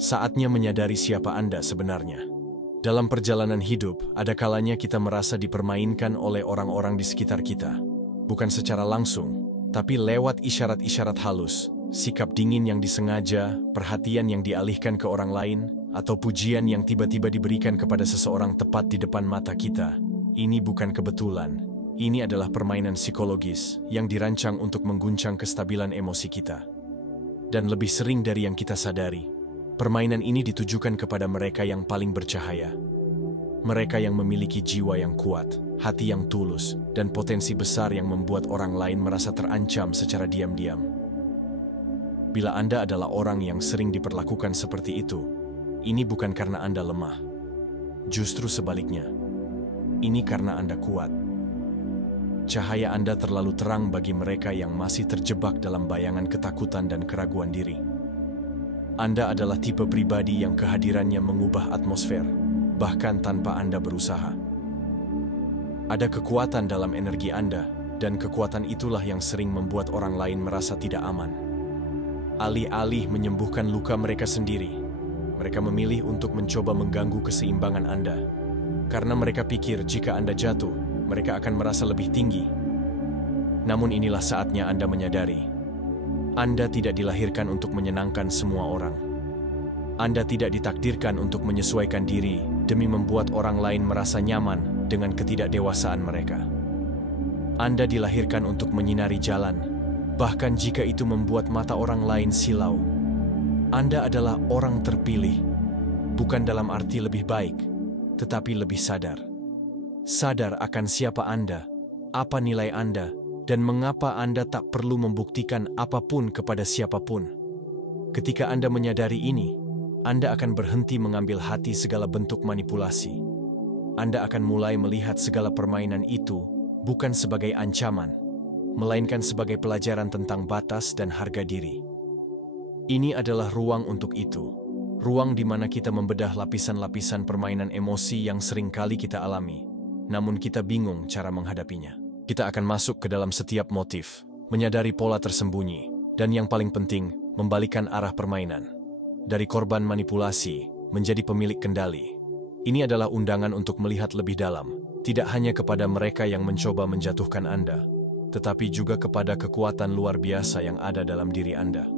Saatnya menyadari siapa Anda sebenarnya. Dalam perjalanan hidup, ada kalanya kita merasa dipermainkan oleh orang-orang di sekitar kita. Bukan secara langsung, tapi lewat isyarat-isyarat halus, sikap dingin yang disengaja, perhatian yang dialihkan ke orang lain, atau pujian yang tiba-tiba diberikan kepada seseorang tepat di depan mata kita. Ini bukan kebetulan. Ini adalah permainan psikologis yang dirancang untuk mengguncang kestabilan emosi kita. Dan lebih sering dari yang kita sadari, permainan ini ditujukan kepada mereka yang paling bercahaya. Mereka yang memiliki jiwa yang kuat, hati yang tulus, dan potensi besar yang membuat orang lain merasa terancam secara diam-diam. Bila Anda adalah orang yang sering diperlakukan seperti itu, ini bukan karena Anda lemah. Justru sebaliknya, ini karena Anda kuat. Cahaya Anda terlalu terang bagi mereka yang masih terjebak dalam bayangan ketakutan dan keraguan diri. Anda adalah tipe pribadi yang kehadirannya mengubah atmosfer, bahkan tanpa Anda berusaha. Ada kekuatan dalam energi Anda, dan kekuatan itulah yang sering membuat orang lain merasa tidak aman. Alih-alih menyembuhkan luka mereka sendiri, mereka memilih untuk mencoba mengganggu keseimbangan Anda. Karena mereka pikir jika Anda jatuh, mereka akan merasa lebih tinggi. Namun inilah saatnya Anda menyadari, Anda tidak dilahirkan untuk menyenangkan semua orang. Anda tidak ditakdirkan untuk menyesuaikan diri demi membuat orang lain merasa nyaman dengan ketidakdewasaan mereka. Anda dilahirkan untuk menyinari jalan, bahkan jika itu membuat mata orang lain silau. Anda adalah orang terpilih, bukan dalam arti lebih baik, tetapi lebih sadar. Sadar akan siapa Anda, apa nilai Anda, dan mengapa Anda tak perlu membuktikan apapun kepada siapapun. Ketika Anda menyadari ini, Anda akan berhenti mengambil hati segala bentuk manipulasi. Anda akan mulai melihat segala permainan itu bukan sebagai ancaman, melainkan sebagai pelajaran tentang batas dan harga diri. Ini adalah ruang untuk itu, ruang di mana kita membedah lapisan-lapisan permainan emosi yang sering kali kita alami, namun kita bingung cara menghadapinya. Kita akan masuk ke dalam setiap motif, menyadari pola tersembunyi, dan yang paling penting, membalikan arah permainan. Dari korban manipulasi, menjadi pemilik kendali. Ini adalah undangan untuk melihat lebih dalam, tidak hanya kepada mereka yang mencoba menjatuhkan Anda, tetapi juga kepada kekuatan luar biasa yang ada dalam diri Anda.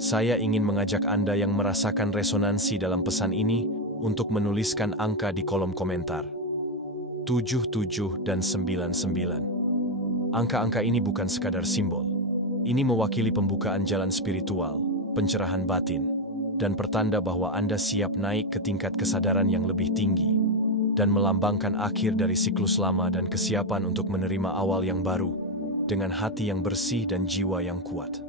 Saya ingin mengajak Anda yang merasakan resonansi dalam pesan ini untuk menuliskan angka di kolom komentar. 77 dan 99. Angka-angka ini bukan sekadar simbol. Ini mewakili pembukaan jalan spiritual, pencerahan batin, dan pertanda bahwa Anda siap naik ke tingkat kesadaran yang lebih tinggi, dan melambangkan akhir dari siklus lama dan kesiapan untuk menerima awal yang baru, dengan hati yang bersih dan jiwa yang kuat.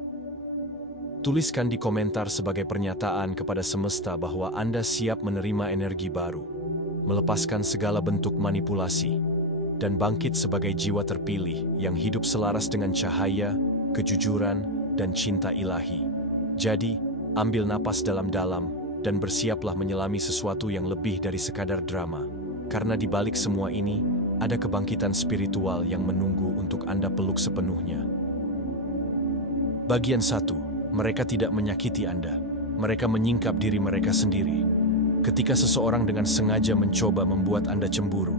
Tuliskan di komentar sebagai pernyataan kepada semesta bahwa Anda siap menerima energi baru, melepaskan segala bentuk manipulasi, dan bangkit sebagai jiwa terpilih yang hidup selaras dengan cahaya, kejujuran, dan cinta ilahi. Jadi, ambil napas dalam-dalam dan bersiaplah menyelami sesuatu yang lebih dari sekadar drama, karena di balik semua ini, ada kebangkitan spiritual yang menunggu untuk Anda peluk sepenuhnya. Bagian 1, mereka tidak menyakiti Anda, mereka menyingkap diri mereka sendiri. Ketika seseorang dengan sengaja mencoba membuat Anda cemburu,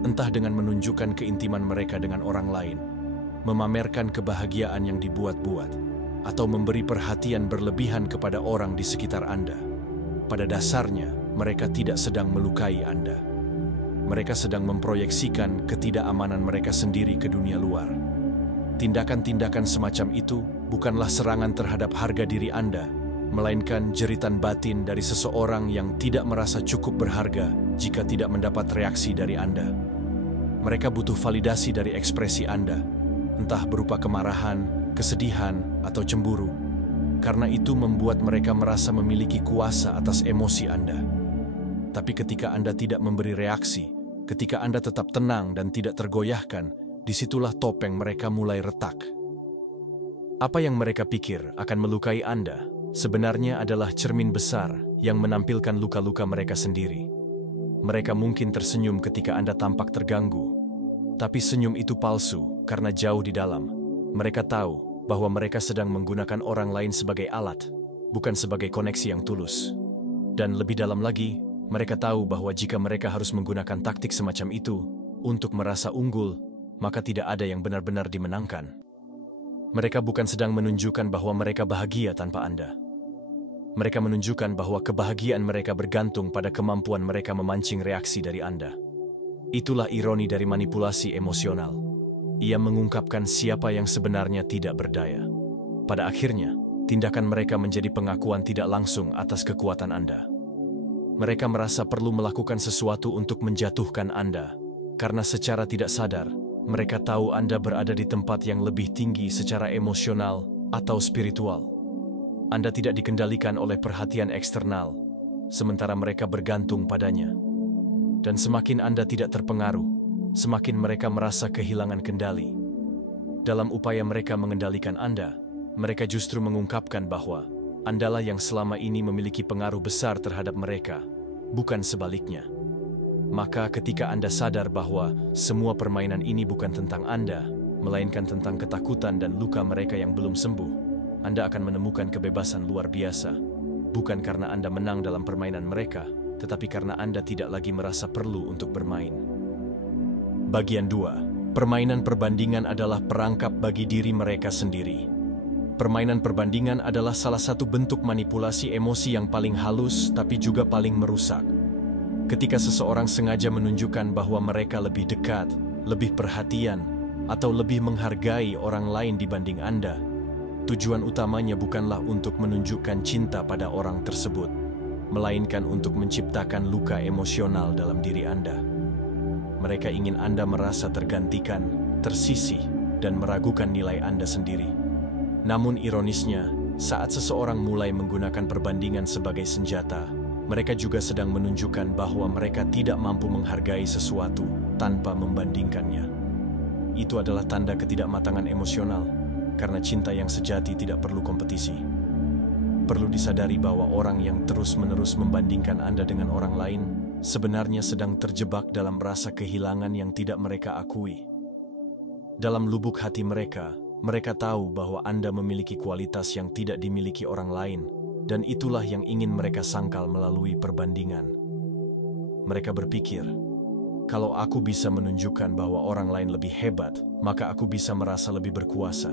entah dengan menunjukkan keintiman mereka dengan orang lain, memamerkan kebahagiaan yang dibuat-buat, atau memberi perhatian berlebihan kepada orang di sekitar Anda, pada dasarnya mereka tidak sedang melukai Anda. Mereka sedang memproyeksikan ketidakamanan mereka sendiri ke dunia luar. Tindakan-tindakan semacam itu bukanlah serangan terhadap harga diri Anda, melainkan jeritan batin dari seseorang yang tidak merasa cukup berharga jika tidak mendapat reaksi dari Anda. Mereka butuh validasi dari ekspresi Anda, entah berupa kemarahan, kesedihan, atau cemburu, karena itu membuat mereka merasa memiliki kuasa atas emosi Anda. Tapi ketika Anda tidak memberi reaksi, ketika Anda tetap tenang dan tidak tergoyahkan, disitulah topeng mereka mulai retak. Apa yang mereka pikir akan melukai Anda sebenarnya adalah cermin besar yang menampilkan luka-luka mereka sendiri. Mereka mungkin tersenyum ketika Anda tampak terganggu, tapi senyum itu palsu karena jauh di dalam. Mereka tahu bahwa mereka sedang menggunakan orang lain sebagai alat. bukan sebagai koneksi yang tulus. Dan lebih dalam lagi, mereka tahu bahwa jika mereka harus menggunakan taktik semacam itu untuk merasa unggul, maka tidak ada yang benar-benar dimenangkan. Mereka bukan sedang menunjukkan bahwa mereka bahagia tanpa Anda. Mereka menunjukkan bahwa kebahagiaan mereka bergantung pada kemampuan mereka memancing reaksi dari Anda. Itulah ironi dari manipulasi emosional. Ia mengungkapkan siapa yang sebenarnya tidak berdaya. Pada akhirnya, tindakan mereka menjadi pengakuan tidak langsung atas kekuatan Anda. Mereka merasa perlu melakukan sesuatu untuk menjatuhkan Anda, karena secara tidak sadar, mereka tahu Anda berada di tempat yang lebih tinggi secara emosional atau spiritual. Anda tidak dikendalikan oleh perhatian eksternal, sementara mereka bergantung padanya. Dan semakin Anda tidak terpengaruh, semakin mereka merasa kehilangan kendali. Dalam upaya mereka mengendalikan Anda, mereka justru mengungkapkan bahwa Andalah yang selama ini memiliki pengaruh besar terhadap mereka, bukan sebaliknya. Maka ketika Anda sadar bahwa semua permainan ini bukan tentang Anda, melainkan tentang ketakutan dan luka mereka yang belum sembuh, Anda akan menemukan kebebasan luar biasa, bukan karena Anda menang dalam permainan mereka, tetapi karena Anda tidak lagi merasa perlu untuk bermain. Bagian 2. Permainan perbandingan adalah perangkap bagi diri mereka sendiri. Permainan perbandingan adalah salah satu bentuk manipulasi emosi yang paling halus tapi juga paling merusak. Ketika seseorang sengaja menunjukkan bahwa mereka lebih dekat, lebih perhatian, atau lebih menghargai orang lain dibanding Anda, tujuan utamanya bukanlah untuk menunjukkan cinta pada orang tersebut, melainkan untuk menciptakan luka emosional dalam diri Anda. Mereka ingin Anda merasa tergantikan, tersisih, dan meragukan nilai Anda sendiri. Namun ironisnya, saat seseorang mulai menggunakan perbandingan sebagai senjata, mereka juga sedang menunjukkan bahwa mereka tidak mampu menghargai sesuatu tanpa membandingkannya. Itu adalah tanda ketidakmatangan emosional, karena cinta yang sejati tidak perlu kompetisi. Perlu disadari bahwa orang yang terus-menerus membandingkan Anda dengan orang lain sebenarnya sedang terjebak dalam rasa kehilangan yang tidak mereka akui. Dalam lubuk hati mereka, mereka tahu bahwa Anda memiliki kualitas yang tidak dimiliki orang lain, dan itulah yang ingin mereka sangkal melalui perbandingan. Mereka berpikir, kalau aku bisa menunjukkan bahwa orang lain lebih hebat, maka aku bisa merasa lebih berkuasa.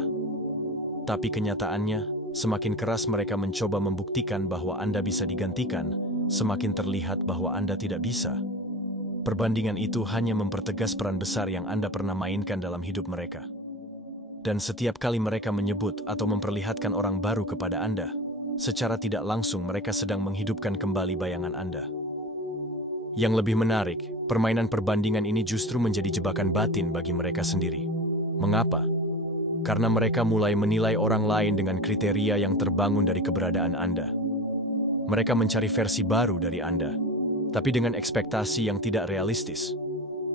Tapi kenyataannya, semakin keras mereka mencoba membuktikan bahwa Anda bisa digantikan, semakin terlihat bahwa Anda tidak bisa. Perbandingan itu hanya mempertegas peran besar yang Anda pernah mainkan dalam hidup mereka. Dan setiap kali mereka menyebut atau memperlihatkan orang baru kepada Anda, secara tidak langsung mereka sedang menghidupkan kembali bayangan Anda. Yang lebih menarik, permainan perbandingan ini justru menjadi jebakan batin bagi mereka sendiri. Mengapa? Karena mereka mulai menilai orang lain dengan kriteria yang terbangun dari keberadaan Anda. Mereka mencari versi baru dari Anda, tapi dengan ekspektasi yang tidak realistis.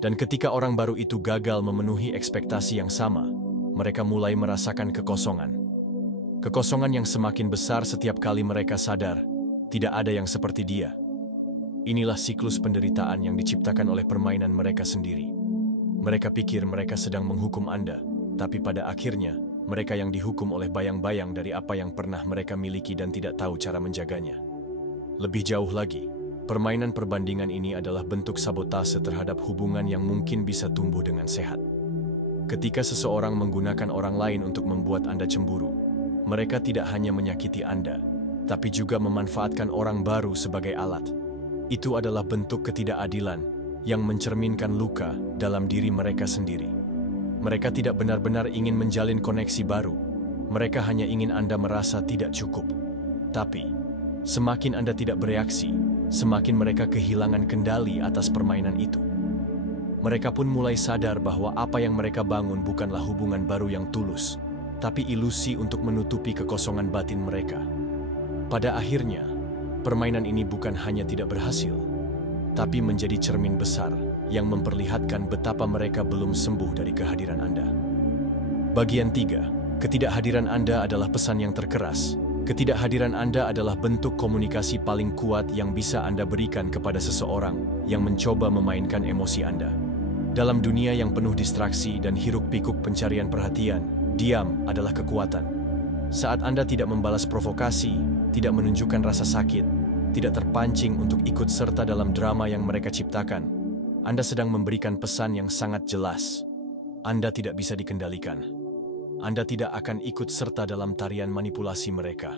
Dan ketika orang baru itu gagal memenuhi ekspektasi yang sama, mereka mulai merasakan kekosongan. Kekosongan yang semakin besar setiap kali mereka sadar, tidak ada yang seperti dia. Inilah siklus penderitaan yang diciptakan oleh permainan mereka sendiri. Mereka pikir mereka sedang menghukum Anda, tapi pada akhirnya, mereka yang dihukum oleh bayang-bayang dari apa yang pernah mereka miliki dan tidak tahu cara menjaganya. Lebih jauh lagi, permainan perbandingan ini adalah bentuk sabotase terhadap hubungan yang mungkin bisa tumbuh dengan sehat. Ketika seseorang menggunakan orang lain untuk membuat Anda cemburu, mereka tidak hanya menyakiti Anda, tapi juga memanfaatkan orang baru sebagai alat. Itu adalah bentuk ketidakadilan yang mencerminkan luka dalam diri mereka sendiri. Mereka tidak benar-benar ingin menjalin koneksi baru. Mereka hanya ingin Anda merasa tidak cukup. Tapi, semakin Anda tidak bereaksi, semakin mereka kehilangan kendali atas permainan itu. Mereka pun mulai sadar bahwa apa yang mereka bangun bukanlah hubungan baru yang tulus, tapi ilusi untuk menutupi kekosongan batin mereka. Pada akhirnya, permainan ini bukan hanya tidak berhasil, tapi menjadi cermin besar yang memperlihatkan betapa mereka belum sembuh dari kehadiran Anda. Bagian 3. Ketidakhadiran Anda adalah pesan yang terkeras. Ketidakhadiran Anda adalah bentuk komunikasi paling kuat yang bisa Anda berikan kepada seseorang yang mencoba memainkan emosi Anda. Dalam dunia yang penuh distraksi dan hiruk-pikuk pencarian perhatian, diam adalah kekuatan. Saat Anda tidak membalas provokasi, tidak menunjukkan rasa sakit, tidak terpancing untuk ikut serta dalam drama yang mereka ciptakan, Anda sedang memberikan pesan yang sangat jelas. Anda tidak bisa dikendalikan. Anda tidak akan ikut serta dalam tarian manipulasi mereka.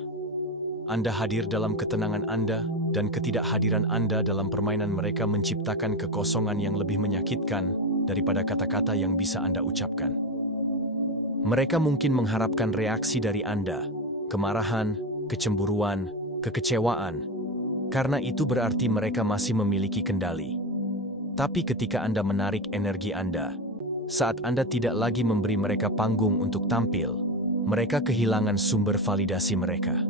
Anda hadir dalam ketenangan Anda, dan ketidakhadiran Anda dalam permainan mereka menciptakan kekosongan yang lebih menyakitkan daripada kata-kata yang bisa Anda ucapkan. Mereka mungkin mengharapkan reaksi dari Anda, kemarahan, kecemburuan, kekecewaan, karena itu berarti mereka masih memiliki kendali. Tapi ketika Anda menarik energi Anda, saat Anda tidak lagi memberi mereka panggung untuk tampil, mereka kehilangan sumber validasi mereka.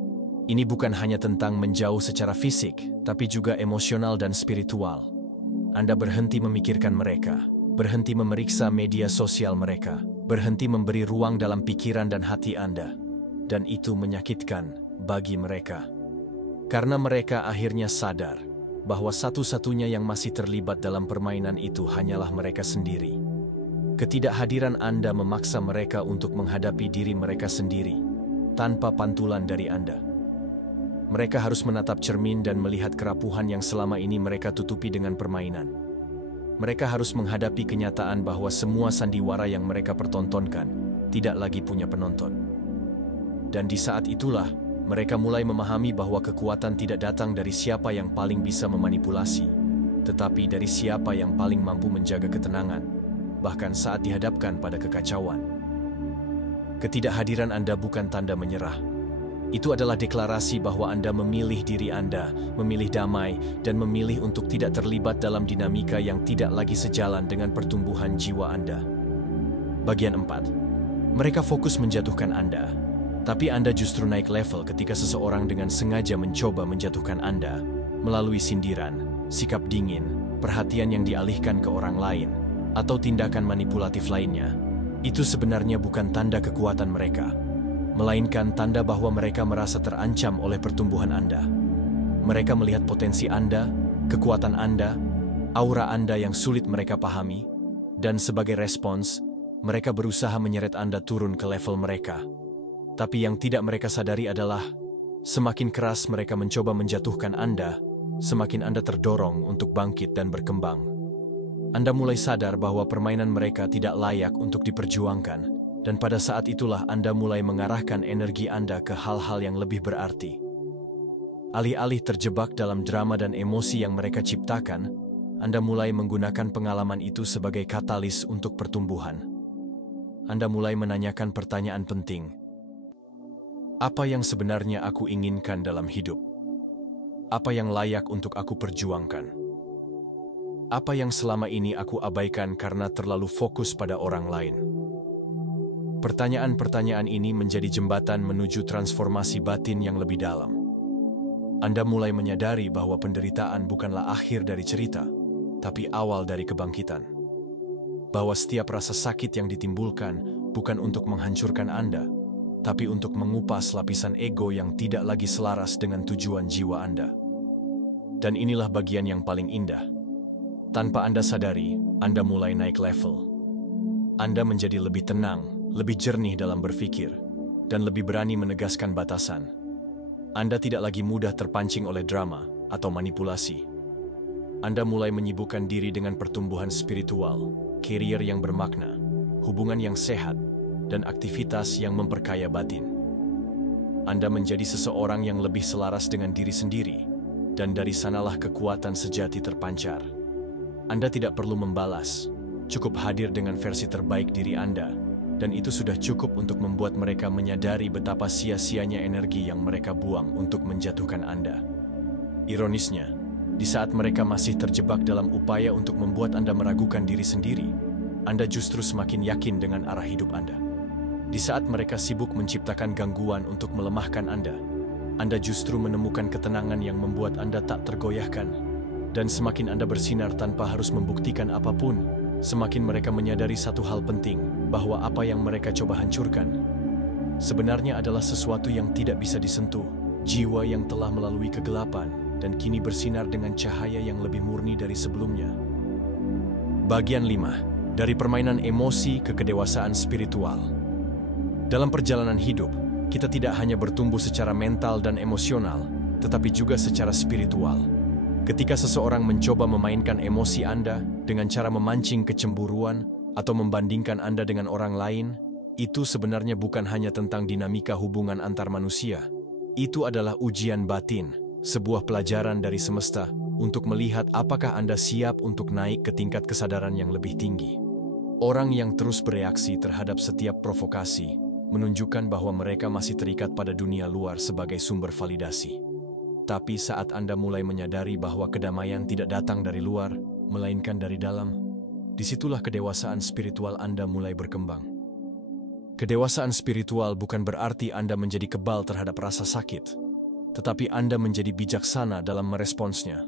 Ini bukan hanya tentang menjauh secara fisik, tapi juga emosional dan spiritual. Anda berhenti memikirkan mereka, berhenti memeriksa media sosial mereka, berhenti memberi ruang dalam pikiran dan hati Anda. Dan itu menyakitkan bagi mereka. Karena mereka akhirnya sadar bahwa satu-satunya yang masih terlibat dalam permainan itu hanyalah mereka sendiri. Ketidakhadiran Anda memaksa mereka untuk menghadapi diri mereka sendiri, tanpa pantulan dari Anda. Mereka harus menatap cermin dan melihat kerapuhan yang selama ini mereka tutupi dengan permainan. Mereka harus menghadapi kenyataan bahwa semua sandiwara yang mereka pertontonkan tidak lagi punya penonton. Dan di saat itulah, mereka mulai memahami bahwa kekuatan tidak datang dari siapa yang paling bisa memanipulasi, tetapi dari siapa yang paling mampu menjaga ketenangan, bahkan saat dihadapkan pada kekacauan. Ketidakhadiran Anda bukan tanda menyerah. Itu adalah deklarasi bahwa Anda memilih diri Anda, memilih damai, dan memilih untuk tidak terlibat dalam dinamika yang tidak lagi sejalan dengan pertumbuhan jiwa Anda. Bagian 4. Mereka fokus menjatuhkan Anda, tapi Anda justru naik level ketika seseorang dengan sengaja mencoba menjatuhkan Anda melalui sindiran, sikap dingin, perhatian yang dialihkan ke orang lain, atau tindakan manipulatif lainnya. Itu sebenarnya bukan tanda kekuatan mereka, melainkan tanda bahwa mereka merasa terancam oleh pertumbuhan Anda. Mereka melihat potensi Anda, kekuatan Anda, aura Anda yang sulit mereka pahami, dan sebagai respons, mereka berusaha menyeret Anda turun ke level mereka. Tapi yang tidak mereka sadari adalah, semakin keras mereka mencoba menjatuhkan Anda, semakin Anda terdorong untuk bangkit dan berkembang. Anda mulai sadar bahwa permainan mereka tidak layak untuk diperjuangkan, dan pada saat itulah Anda mulai mengarahkan energi Anda ke hal-hal yang lebih berarti. Alih-alih terjebak dalam drama dan emosi yang mereka ciptakan, Anda mulai menggunakan pengalaman itu sebagai katalis untuk pertumbuhan. Anda mulai menanyakan pertanyaan penting. Apa yang sebenarnya aku inginkan dalam hidup? Apa yang layak untuk aku perjuangkan? Apa yang selama ini aku abaikan karena terlalu fokus pada orang lain? Pertanyaan-pertanyaan ini menjadi jembatan menuju transformasi batin yang lebih dalam. Anda mulai menyadari bahwa penderitaan bukanlah akhir dari cerita, tapi awal dari kebangkitan. Bahwa setiap rasa sakit yang ditimbulkan bukan untuk menghancurkan Anda, tapi untuk mengupas lapisan ego yang tidak lagi selaras dengan tujuan jiwa Anda. Dan inilah bagian yang paling indah. Tanpa Anda sadari, Anda mulai naik level. Anda menjadi lebih tenang, lebih jernih dalam berpikir, dan lebih berani menegaskan batasan. Anda tidak lagi mudah terpancing oleh drama atau manipulasi. Anda mulai menyibukkan diri dengan pertumbuhan spiritual, karier yang bermakna, hubungan yang sehat, dan aktivitas yang memperkaya batin. Anda menjadi seseorang yang lebih selaras dengan diri sendiri, dan dari sanalah kekuatan sejati terpancar. Anda tidak perlu membalas, cukup hadir dengan versi terbaik diri Anda, dan itu sudah cukup untuk membuat mereka menyadari betapa sia-sianya energi yang mereka buang untuk menjatuhkan Anda. Ironisnya, di saat mereka masih terjebak dalam upaya untuk membuat Anda meragukan diri sendiri, Anda justru semakin yakin dengan arah hidup Anda. Di saat mereka sibuk menciptakan gangguan untuk melemahkan Anda justru menemukan ketenangan yang membuat Anda tak tergoyahkan. Dan semakin Anda bersinar tanpa harus membuktikan apapun, semakin mereka menyadari satu hal penting, bahwa apa yang mereka coba hancurkan sebenarnya adalah sesuatu yang tidak bisa disentuh, jiwa yang telah melalui kegelapan dan kini bersinar dengan cahaya yang lebih murni dari sebelumnya. Bagian 5. Dari permainan emosi ke kedewasaan spiritual. Dalam perjalanan hidup, kita tidak hanya bertumbuh secara mental dan emosional, tetapi juga secara spiritual. Ketika seseorang mencoba memainkan emosi Anda dengan cara memancing kecemburuan atau membandingkan Anda dengan orang lain, itu sebenarnya bukan hanya tentang dinamika hubungan antar manusia. Itu adalah ujian batin, sebuah pelajaran dari semesta untuk melihat apakah Anda siap untuk naik ke tingkat kesadaran yang lebih tinggi. Orang yang terus bereaksi terhadap setiap provokasi menunjukkan bahwa mereka masih terikat pada dunia luar sebagai sumber validasi. Tapi saat Anda mulai menyadari bahwa kedamaian tidak datang dari luar, melainkan dari dalam, disitulah kedewasaan spiritual Anda mulai berkembang. Kedewasaan spiritual bukan berarti Anda menjadi kebal terhadap rasa sakit, tetapi Anda menjadi bijaksana dalam meresponsnya.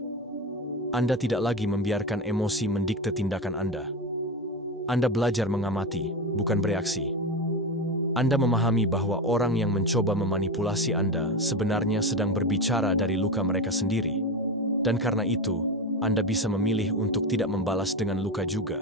Anda tidak lagi membiarkan emosi mendikte tindakan Anda. Anda belajar mengamati, bukan bereaksi. Anda memahami bahwa orang yang mencoba memanipulasi Anda sebenarnya sedang berbicara dari luka mereka sendiri. Dan karena itu, Anda bisa memilih untuk tidak membalas dengan luka juga.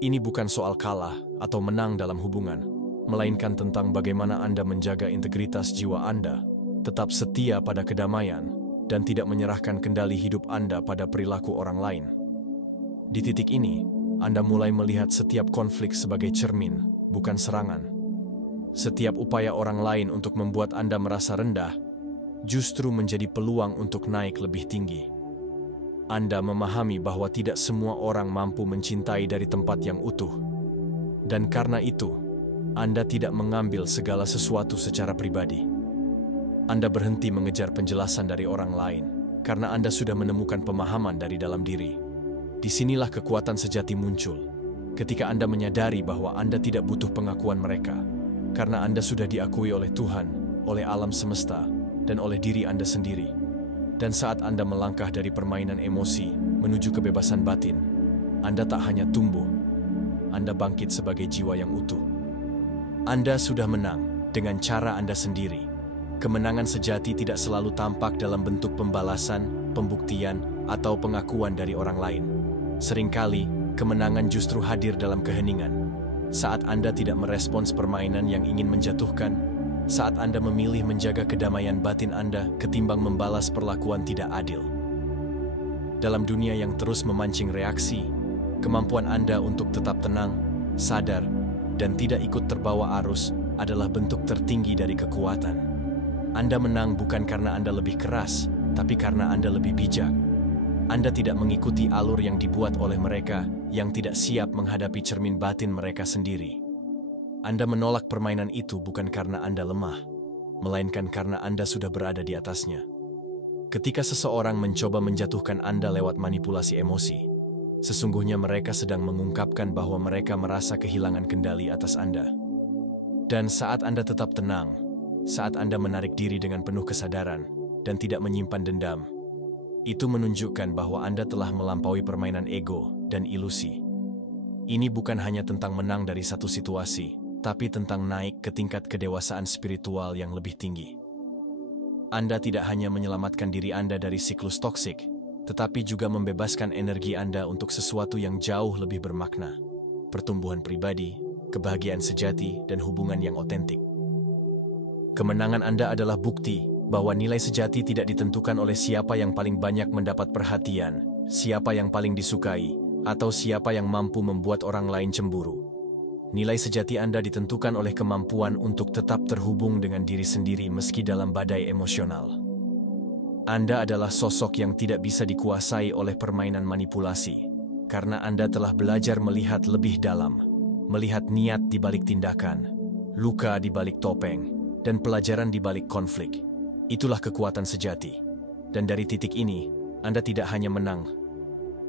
Ini bukan soal kalah atau menang dalam hubungan, melainkan tentang bagaimana Anda menjaga integritas jiwa Anda, tetap setia pada kedamaian, dan tidak menyerahkan kendali hidup Anda pada perilaku orang lain. Di titik ini, Anda mulai melihat setiap konflik sebagai cermin, bukan serangan. Setiap upaya orang lain untuk membuat Anda merasa rendah, justru menjadi peluang untuk naik lebih tinggi. Anda memahami bahwa tidak semua orang mampu mencintai dari tempat yang utuh. Dan karena itu, Anda tidak mengambil segala sesuatu secara pribadi. Anda berhenti mengejar penjelasan dari orang lain, karena Anda sudah menemukan pemahaman dari dalam diri. Disinilah kekuatan sejati muncul, ketika Anda menyadari bahwa Anda tidak butuh pengakuan mereka, karena Anda sudah diakui oleh Tuhan, oleh alam semesta, dan oleh diri Anda sendiri. Dan saat Anda melangkah dari permainan emosi menuju kebebasan batin, Anda tak hanya tumbuh, Anda bangkit sebagai jiwa yang utuh. Anda sudah menang dengan cara Anda sendiri. Kemenangan sejati tidak selalu tampak dalam bentuk pembalasan, pembuktian, atau pengakuan dari orang lain. Seringkali, kemenangan justru hadir dalam keheningan. Saat Anda tidak merespons permainan yang ingin menjatuhkan, saat Anda memilih menjaga kedamaian batin Anda ketimbang membalas perlakuan tidak adil. Dalam dunia yang terus memancing reaksi, kemampuan Anda untuk tetap tenang, sadar, dan tidak ikut terbawa arus adalah bentuk tertinggi dari kekuatan. Anda menang bukan karena Anda lebih keras, tapi karena Anda lebih bijak. Anda tidak mengikuti alur yang dibuat oleh mereka yang tidak siap menghadapi cermin batin mereka sendiri. Anda menolak permainan itu bukan karena Anda lemah, melainkan karena Anda sudah berada di atasnya. Ketika seseorang mencoba menjatuhkan Anda lewat manipulasi emosi, sesungguhnya mereka sedang mengungkapkan bahwa mereka merasa kehilangan kendali atas Anda. Dan saat Anda tetap tenang, saat Anda menarik diri dengan penuh kesadaran dan tidak menyimpan dendam, itu menunjukkan bahwa Anda telah melampaui permainan ego dan ilusi. Ini bukan hanya tentang menang dari satu situasi, tapi tentang naik ke tingkat kedewasaan spiritual yang lebih tinggi. Anda tidak hanya menyelamatkan diri Anda dari siklus toksik, tetapi juga membebaskan energi Anda untuk sesuatu yang jauh lebih bermakna: pertumbuhan pribadi, kebahagiaan sejati, dan hubungan yang otentik. Kemenangan Anda adalah bukti bahwa nilai sejati tidak ditentukan oleh siapa yang paling banyak mendapat perhatian, siapa yang paling disukai, atau siapa yang mampu membuat orang lain cemburu. Nilai sejati Anda ditentukan oleh kemampuan untuk tetap terhubung dengan diri sendiri meski dalam badai emosional. Anda adalah sosok yang tidak bisa dikuasai oleh permainan manipulasi, karena Anda telah belajar melihat lebih dalam, melihat niat di balik tindakan, luka di balik topeng, dan pelajaran di balik konflik. Itulah kekuatan sejati. Dan dari titik ini, Anda tidak hanya menang.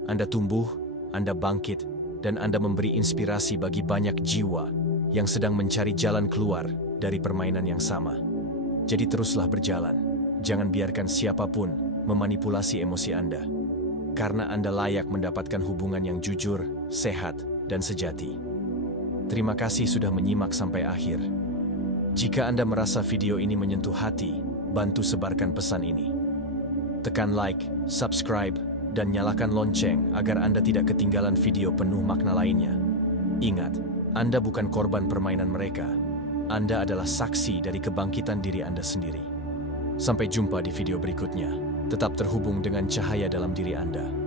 Anda tumbuh, Anda bangkit, dan Anda memberi inspirasi bagi banyak jiwa yang sedang mencari jalan keluar dari permainan yang sama. Jadi teruslah berjalan. Jangan biarkan siapapun memanipulasi emosi Anda. Karena Anda layak mendapatkan hubungan yang jujur, sehat, dan sejati. Terima kasih sudah menyimak sampai akhir. Jika Anda merasa video ini menyentuh hati, bantu sebarkan pesan ini. Tekan like, subscribe, dan nyalakan lonceng agar Anda tidak ketinggalan video penuh makna lainnya. Ingat, Anda bukan korban permainan mereka. Anda adalah saksi dari kebangkitan diri Anda sendiri. Sampai jumpa di video berikutnya. Tetap terhubung dengan cahaya dalam diri Anda.